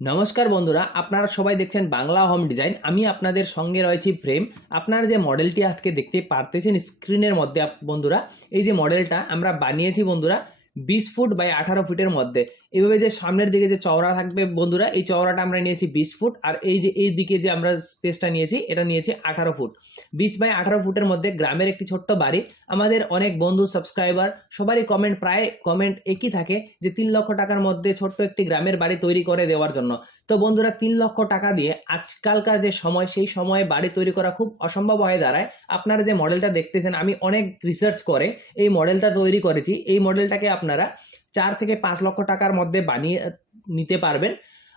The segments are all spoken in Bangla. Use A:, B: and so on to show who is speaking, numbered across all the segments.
A: নমস্কার বন্ধুরা, আপনারা সবাই দেখছেন বাংলা হোম ডিজাইন। আমি আপনাদের সঙ্গে রয়েছি প্রেম। আপনার যে মডেলটি আজকে দেখতে পারতেছেন স্ক্রিনের মধ্যে বন্ধুরা, এই যে মডেলটা আমরা বানিয়েছি বন্ধুরা বিশ ফুট বাই আঠারো ফুটের মধ্যে। এভাবে যে সামনের দিকে যে চওড়া থাকবে বন্ধুরা, এই চওড়াটা আমরা নিয়েছি বিশ ফুট আর এই যে এই দিকে যে আমরা স্পেসটা নিয়েছি, এটা নিয়েছি আঠারো ফুট। বিশ বাই আঠারো ফুটের মধ্যে গ্রামের একটি ছোট্ট বাড়ি। আমাদের অনেক বন্ধু সাবস্ক্রাইবার সবারই কমেন্ট প্রায় কমেন্ট একই থাকে যে তিন লক্ষ টাকার মধ্যে ছোট্ট একটি গ্রামের বাড়ি তৈরি করে দেওয়ার জন্য। তো বন্ধুরা, তিন লক্ষ টাকা দিয়ে আজকালকার যে সময়, সেই সময়ে বাড়ি তৈরি করা খুব অসম্ভব হয়ে দাঁড়ায়। আপনারা যে মডেলটা দেখতেছেন, আমি অনেক রিসার্চ করে এই মডেলটা তৈরি করেছি। এই মডেলটাকে আপনারা চার থেকে পাঁচ লক্ষ টাকার মধ্যে বানিয়ে নিতে পারবেন।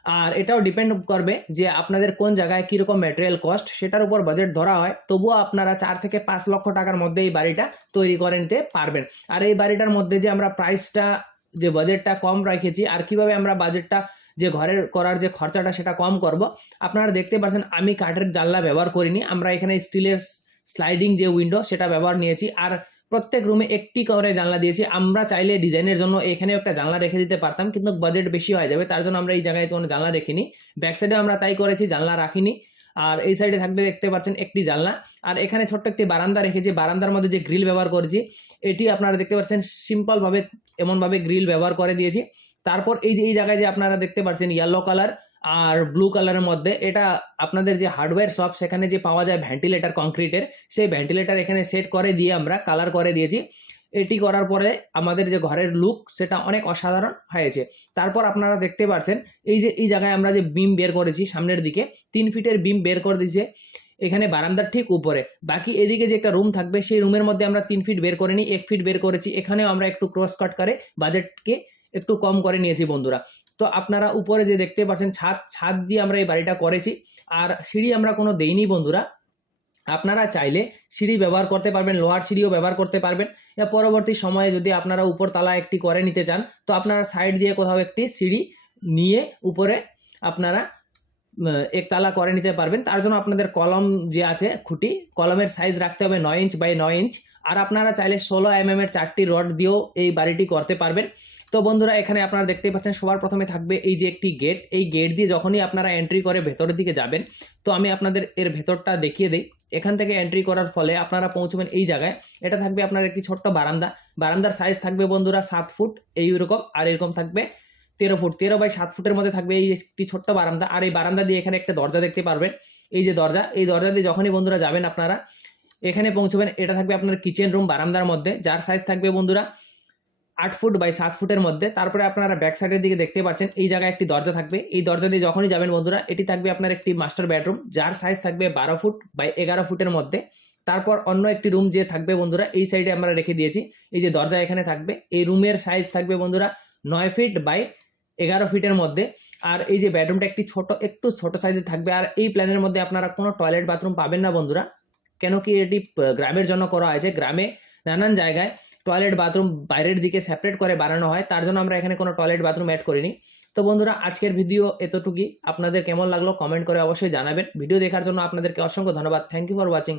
A: আর এটাও ডিপেন্ড করবে যে আপনাদের কোন জায়গায় কীরকম ম্যাটেরিয়াল কস্ট সেটার উপর বাজেট ধরা হয়। তবুও আপনারা চার থেকে পাঁচ লক্ষ টাকার মধ্যে এই বাড়িটা তৈরি করে নিতে পারবেন। আর এই বাড়িটার মধ্যে যে আমরা প্রাইসটা যে বাজেটটা কম রেখেছি, আর কীভাবে আমরা বাজেটটা যে ঘরের করার যে খরচাটা সেটা কম করব। আপনারা দেখতে পাচ্ছেন আমি কাঠের জানলা ব্যবহার করিনি। আমরা এখানে স্টিলের স্লাইডিং যে উইন্ডো সেটা ব্যবহার নিয়েছি। আর প্রত্যেক রুমে একটি করে জানলা দিয়েছি। আমরা চাইলে ডিজাইনের জন্য এখানেও একটা জানলা রেখে দিতে পারতাম, কিন্তু বাজেট বেশি হয়ে যাবে, তার জন্য আমরা এই জায়গায় কোনো জানলা রেখিনি ব্যাক সাইডে আমরা তাই করেছি, জানলা রাখিনি। আর এই সাইডে থাকবে, দেখতে পাচ্ছেন, একটি জানলা। আর এখানে ছোট্ট একটি বারান্দা রেখেছি। বারান্দার মধ্যে যে গ্রিল ব্যবহার করেছি, এটি আপনারা দেখতে পাচ্ছেন, সিম্পলভাবে এমনভাবে গ্রিল ব্যবহার করে দিয়েছি। তারপর এই যে, এই জায়গায় যে আপনারা দেখতে পাচ্ছেন ইয়েলো কালার আর ব্লু কালারের মধ্যে, এটা আপনাদের যে হার্ডওয়্যার শপ সেখানে যে পাওয়া যায় ভেন্টিলেটার কংক্রিটের সেই ভেন্টিলেটার এখানে সেট করে দিয়ে আমরা কালার করে দিয়েছি। এটি করার পরে আমাদের যে ঘরের লুক সেটা অনেক অসাধারণ হয়েছে। তারপর আপনারা দেখতে পাচ্ছেন এই যে, এই জায়গায় আমরা যে বিম বের করেছি সামনের দিকে, তিন ফিটের বিম বের করে দিয়েছে। এখানে বারান্দার ঠিক উপরে। বাকি এদিকে যে একটা রুম থাকবে, সেই রুমের মধ্যে আমরা তিন ফিট বের করে নিই, এক ফিট বের করেছি। এখানেও আমরা একটু ক্রস কাট করে বাজেটকে একটু কম করে নিয়েছি বন্ধুরা। তো আপনারা উপরে যে দেখতে পাচ্ছেন, ছাদ ছাদ দিয়ে আমরা এই বাড়িটা করেছি। আর সিঁড়ি আমরা কোনো দেইনি বন্ধুরা। আপনারা চাইলে সিঁড়ি ব্যবহার করতে পারবেন, লোহার সিঁড়িও ব্যবহার করতে পারবেন। পরবর্তী সময়ে যদি আপনারা উপর তালা একটি করে নিতে চান, তো আপনারা সাইড দিয়ে কোথাও একটি সিঁড়ি নিয়ে উপরে আপনারা একতলা করে নিতে পারবেন। তার জন্য আপনাদের কলম যে আছে, খুঁটি, কলমের সাইজ রাখতে হবে নয় ইঞ্চ বাই নয় ইঞ্চ আর আপনারা চাইলে ষোলো এম এর চারটি রড দিয়েও এই বাড়িটি করতে পারবেন। তো বন্ধুরা, এখানে আপনারা দেখতে পাচ্ছেন, সবার প্রথমে থাকবে এই যে একটি গেট এই গেট দিয়ে যখনই আপনারা এন্ট্রি করে ভেতরের দিকে যাবেন, তো আমি আপনাদের এর ভেতরটা দেখিয়ে দিই। এখান থেকে এন্ট্রি করার ফলে আপনারা পৌঁছবেন এই জায়গায়। এটা থাকবে আপনার একটি ছোট্ট বারান্দা। বারান্দার সাইজ থাকবে বন্ধুরা সাত ফুট এইরকম আর এরকম থাকবে তেরো ফুট। তেরো বাই সাত ফুটের মধ্যে থাকবে এই একটি ছোট্ট বারান্দা। আর এই বারান্দা দিয়ে এখানে একটা দরজা দেখতে পারবেন। এই যে দরজা, এই দরজা দিয়ে যখনই বন্ধুরা যাবেন আপনারা এখানে পৌঁছবেন, এটা থাকবে আপনার কিচেন রুম বারান্দার মধ্যে, যার সাইজ থাকবে বন্ধুরা আট ফুট বাই সাত ফুটের মধ্যে। তারপরে আপনারা ব্যাক সাইডের দিকে দেখতে পাচ্ছেন, এই জায়গায় একটি দরজা থাকবে। এই দরজা দিয়ে যখনই যাবেন বন্ধুরা, এটি থাকবে আপনার একটি মাস্টার বেডরুম যার সাইজ থাকবে বারো ফুট বাই এগারো ফুটের মধ্যে। তারপর অন্য একটি রুম যে থাকবে বন্ধুরা, এই সাইডে আমরা রেখে দিয়েছি। এই যে দরজা এখানে থাকবে, এই রুমের সাইজ থাকবে বন্ধুরা নয় ফিট বাই এগারো ফিটের মধ্যে। আর এই যে বেডরুমটা একটি ছোট, একটু ছোট সাইজে থাকবে। আর এই প্ল্যানের মধ্যে আপনারা কোনো টয়লেট বাথরুম পাবেন না বন্ধুরা। কেন কি এটি গ্রামের জন্য করা হয়েছে গ্রামে নানান জায়গায় টয়লেট বাথরুম বাইরের দিকে সেপারেট করে বানানো হয়, তার জন্য আমরা এখানে কোনো টয়লেট বাথরুম অ্যাড করিনি। তো বন্ধুরা, আজকের ভিডিও এতটুকুই। আপনাদের কেমন লাগল কমেন্ট করে অবশ্যই জানাবেন। ভিডিও দেখার জন্য আপনাদেরকে অসংখ্য ধন্যবাদ। Thank you for watching